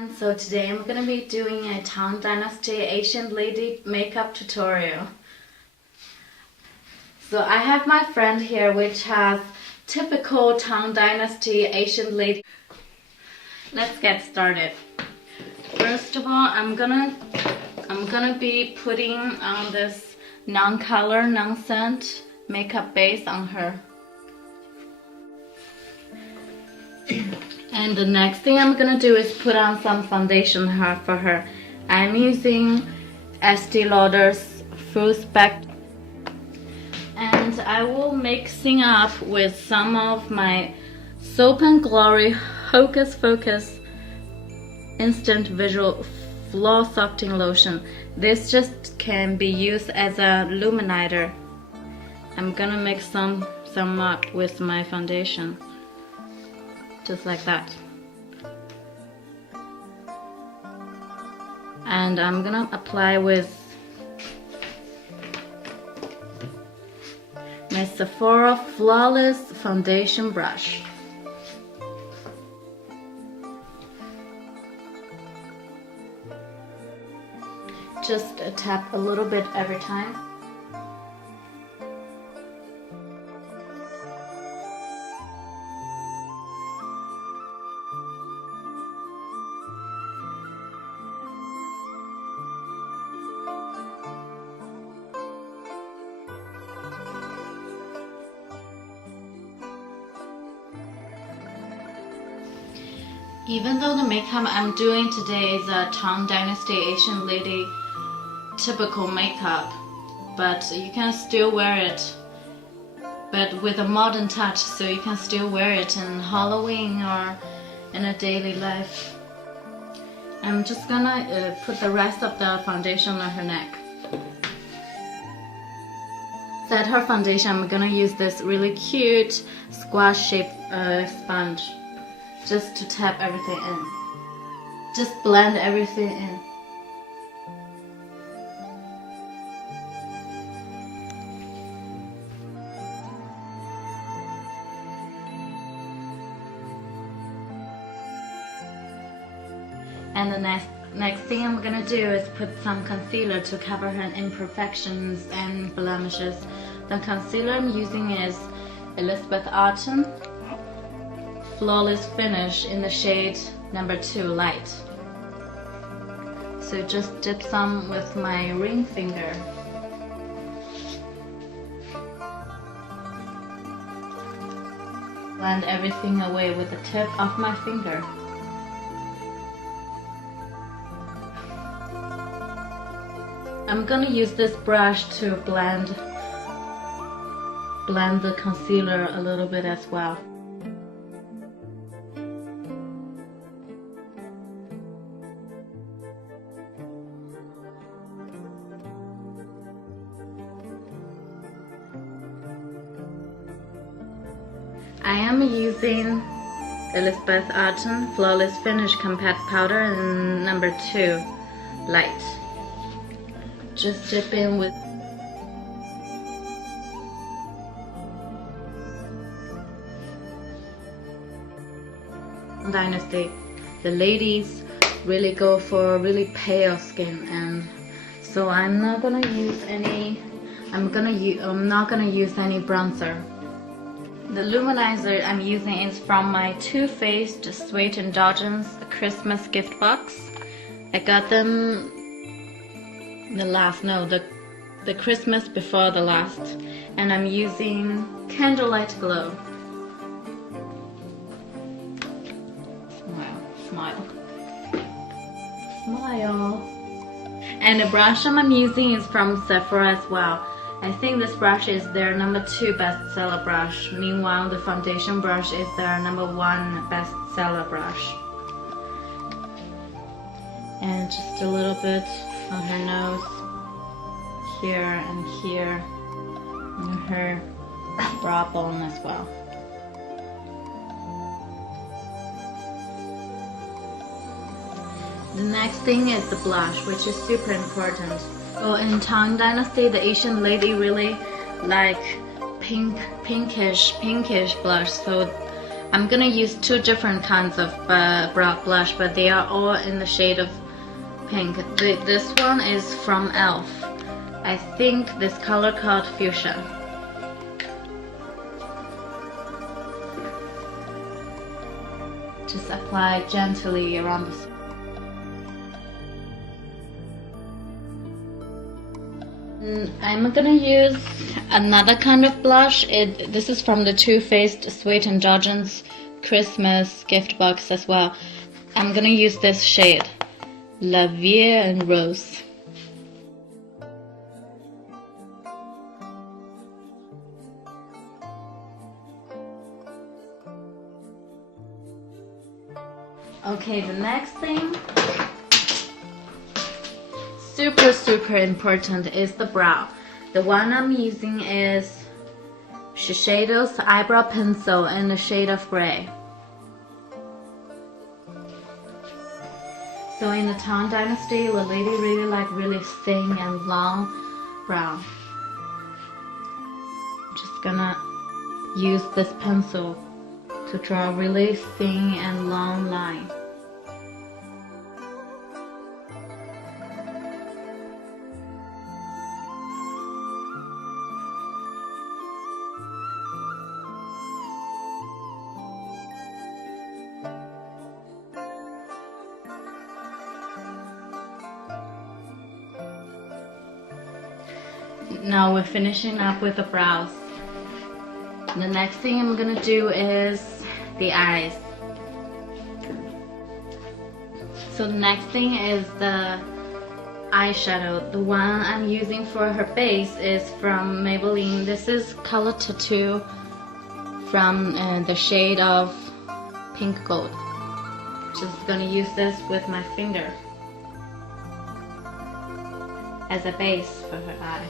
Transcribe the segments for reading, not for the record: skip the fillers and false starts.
And so today I'm gonna be doing a Tang Dynasty Asian lady makeup tutorial. So I have my friend here which has typical Tang Dynasty Asian lady. Let's get started. First of all, I'm gonna be putting on this non-color, non-scent makeup base on her. And the next thing I'm gonna do is put on some foundation for her. I'm using Estee Lauder's Full Spectrum, and I will mixing up with some of my Soap and Glory Hocus Focus Instant Visual Flaw Softening Lotion. This just can be used as a luminizer. I'm gonna mix some up with my foundation. Just like that. And I'm gonna apply with my Sephora Flawless Foundation Brush. Just tap a little bit every time. Even though the makeup I'm doing today is a Tang Dynasty Asian lady typical makeup, but you can still wear it, but with a modern touch, so you can still wear it in Halloween or in a daily life. I'm just gonna put the rest of the foundation on her neck. Set her foundation, I'm gonna use this really cute squash shaped sponge just to tap everything in. Just blend everything in. And the next thing I'm gonna do is put some concealer to cover her imperfections and blemishes. The concealer I'm using is Elizabeth Arden Flawless Finish in the shade number 2 Light. So just dip some with my ring finger. Blend everything away with the tip of my finger. I'm gonna use this brush to blend the concealer a little bit as well. I am using Elizabeth Arden Flawless Finish Compact Powder in number 2 Light. Just dip in with Dynasty. The ladies really go for really pale skin, and so I'm not gonna use any. I'm not gonna use any bronzer. The luminizer I'm using is from my Too Faced Sweet Indulgence Christmas gift box. I got them the Christmas before the last, and I'm using Candlelight Glow. Smile. And the brush I'm using is from Sephora as well. I think this brush is their number 2 bestseller brush. Meanwhile, the foundation brush is their number 1 bestseller brush. And just a little bit on her nose, here and here, and her brow bone as well. The next thing is the blush, which is super important. Well, in Tang Dynasty, the Asian lady really like pinkish blush, so I'm gonna use two different kinds of brow blush, but they are all in the shade of pink. This one is from e.l.f. I think this color called Fuchsia. Just apply gently around the I'm gonna use another kind of blush. This is from the Too Faced Sweet Indulgence Christmas gift box as well. I'm gonna use this shade, La Vie and Rose. Okay, the next thing, super important, is the brow. The one I'm using is Shiseido's eyebrow pencil in the shade of gray. So in the Tang Dynasty, the lady really like really thin and long brow. I'm just gonna use this pencil to draw a really thin and long line. Now we're finishing up with the brows. The next thing I'm gonna do is the eyes. So the next thing is the eyeshadow. The one I'm using for her base is from Maybelline. This is Color Tattoo from the shade of pink gold. Just gonna use this with my finger as a base for her eye.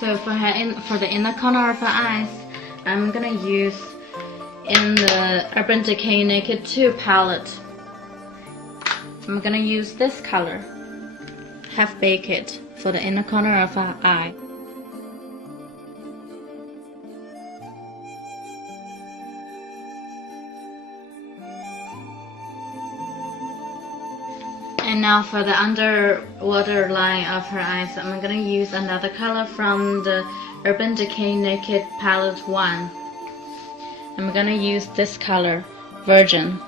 So for the inner corner of her eyes, I'm gonna use in the Urban Decay Naked 2 palette. I'm gonna use this color, Half Baked, for the inner corner of her eye. And now for the underwater line of her eyes, I'm gonna use another color from the Urban Decay Naked Palette 1. I'm gonna use this color, Virgin.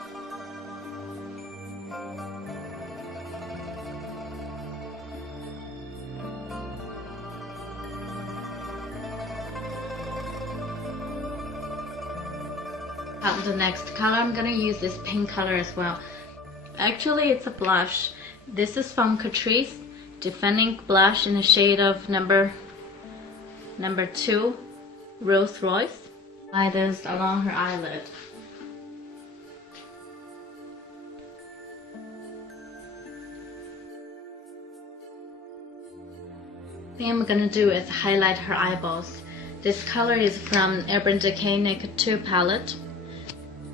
The next color I'm gonna use this pink color as well. Actually, it's a blush. This is from Catrice, Defending Blush in the shade of number 2, Rolls Royce. Apply this along her eyelid. The thing I'm gonna do is highlight her eyeballs. This color is from Urban Decay Naked 2 palette.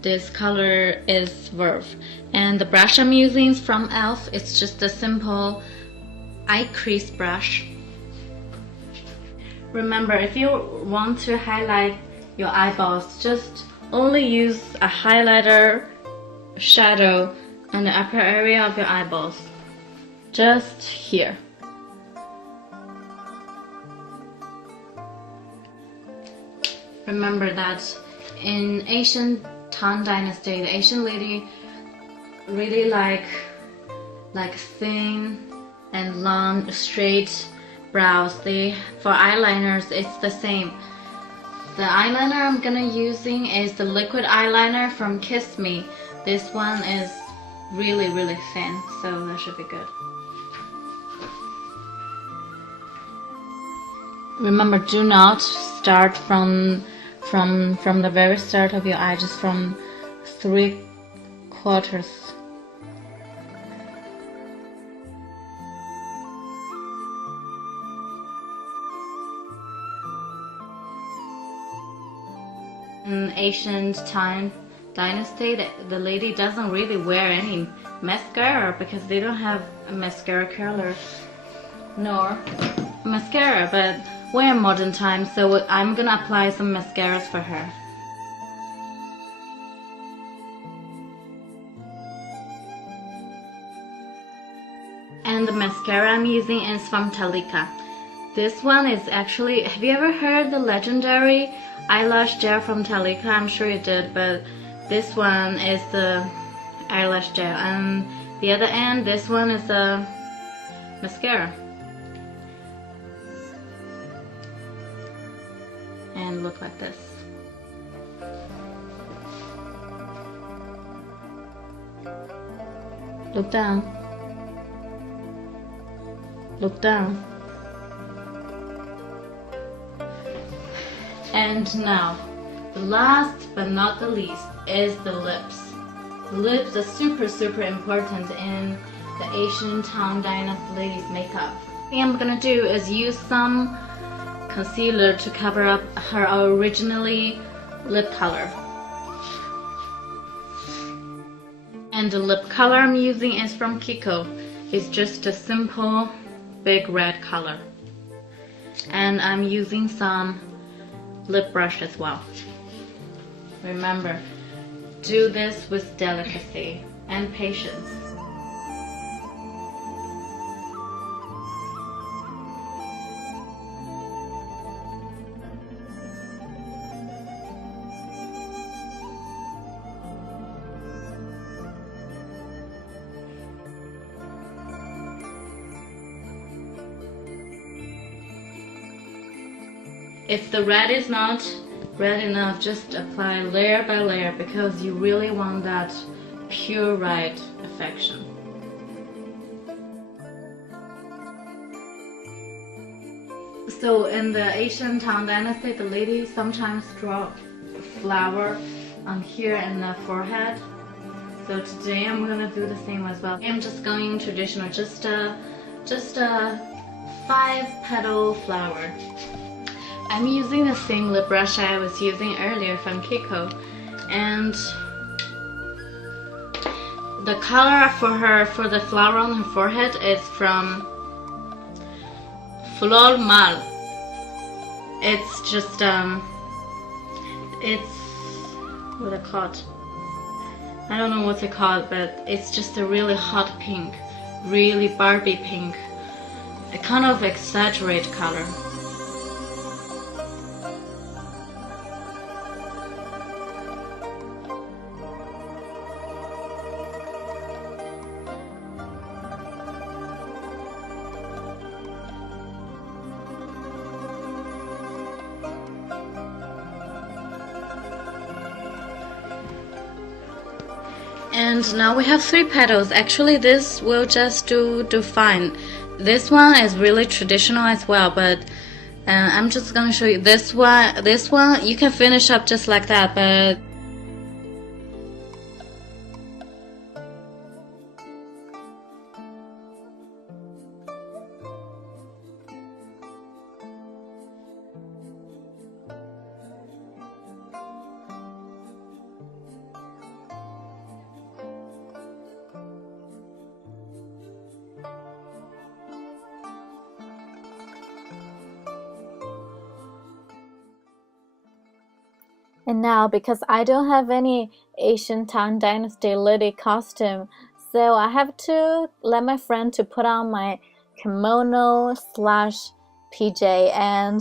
This color is Verve, and the brush I'm using is from e.l.f. It's just a simple eye crease brush. Remember, if you want to highlight your eyeballs, just only use a highlighter shadow on the upper area of your eyeballs, just here. Remember that in Asian Tang Dynasty, the Asian lady really like thin and long straight brows. For eyeliners it's the same. The eyeliner I'm gonna using is the liquid eyeliner from Kiss Me. This one is really thin, so that should be good. Remember, do not start from the very start of your eye, just from 3/4. Asian Tang Dynasty, the lady doesn't really wear any mascara because they don't have a mascara curler nor mascara, but we're in modern times, so I'm gonna apply some mascaras for her. And the mascara I'm using is from Talika. This one is actually, have you ever heard the legendary eyelash gel from Talika? I'm sure you did, but this one is the eyelash gel, and the other end, this one is the mascara. And look like this. Look down. Look down. And now, the last but not the least is the lips. The lips are super important in the Asian Tang Dynasty ladies makeup. The thing I'm gonna do is use some concealer to cover up her originally lip color. And the lip color I'm using is from Kiko. It's just a simple big red color. And I'm using some lip brush as well. Remember, do this with delicacy and patience. If the red is not red enough, just apply layer by layer because you really want that pure red affection. So in the Asian Tang Dynasty, the ladies sometimes draw flower on here in the forehead. So today I'm gonna do the same as well. I'm just going traditional, just a 5-petal flower. I'm using the same lip brush I was using earlier from Kiko, and the color for the flower on her forehead is from Flor Mal. It's just it's what it called. I don't know what's it called, but it's just a really hot pink, really Barbie pink, a kind of exaggerated color. And now we have 3 petals. Actually, this will just do fine. This one is really traditional as well, but I'm just gonna show you this one. This one you can finish up just like that, but And now, because I don't have any Asian Tang Dynasty lady costume, so I have to let my friend to put on my kimono / PJ, and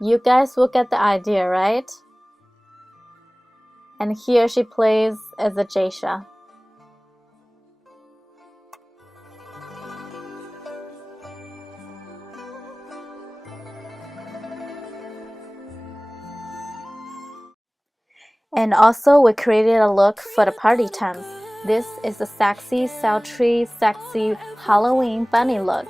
you guys will get the idea, right? And here she plays as a geisha. And also we created a look for the party times. This is a sexy, sultry, sexy Halloween bunny look.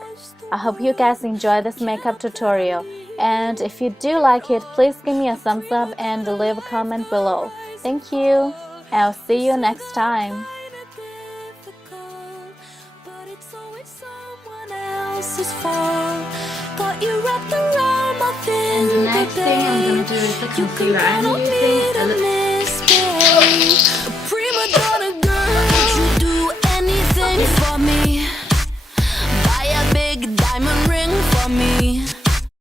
I hope you guys enjoy this makeup tutorial. And if you do like it, please give me a thumbs up and leave a comment below. Thank you. I'll see you next time. And the next thing I'm going to do is the concealer. I'm using I'm unreal.